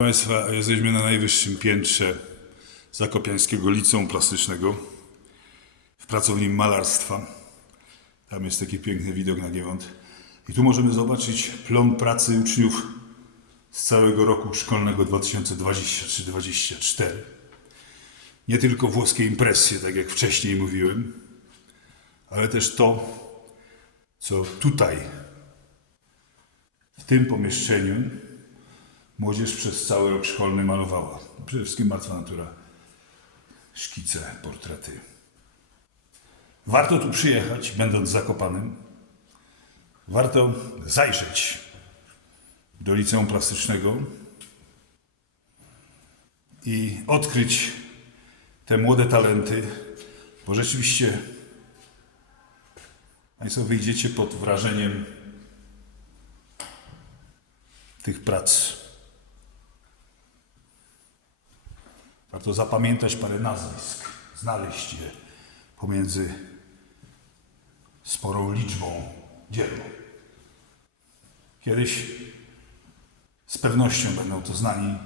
Państwa, jesteśmy na najwyższym piętrze Zakopiańskiego Liceum Plastycznego w pracowni malarstwa. Tam jest taki piękny widok na Giewont. I tu możemy zobaczyć plon pracy uczniów z całego roku szkolnego 2023-2024. Nie tylko włoskie impresje, tak jak wcześniej mówiłem, ale też to, co tutaj, w tym pomieszczeniu, młodzież przez cały rok szkolny malowała. Przede wszystkim martwa natura, szkice, portrety. Warto tu przyjechać, będąc zakopanym. Warto zajrzeć do liceum plastycznego i odkryć te młode talenty, bo rzeczywiście Państwo wyjdziecie pod wrażeniem tych prac. Warto zapamiętać parę nazwisk, znaleźć je pomiędzy sporą liczbą dzieł. Kiedyś z pewnością będą to znani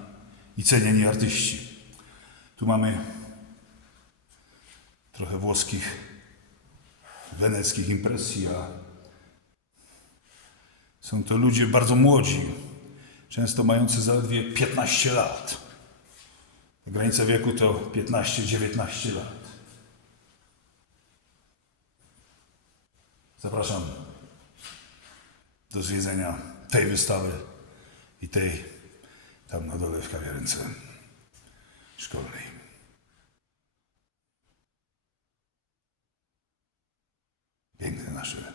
i cenieni artyści. Tu mamy trochę włoskich, weneckich impresji, a są to ludzie bardzo młodzi, często mający zaledwie 15 lat. Granica wieku to 15-19 lat. Zapraszam do zwiedzenia tej wystawy i tej tam na dole w kawiarence szkolnej. Piękne nasze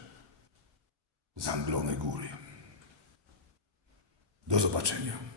zamglone góry. Do zobaczenia.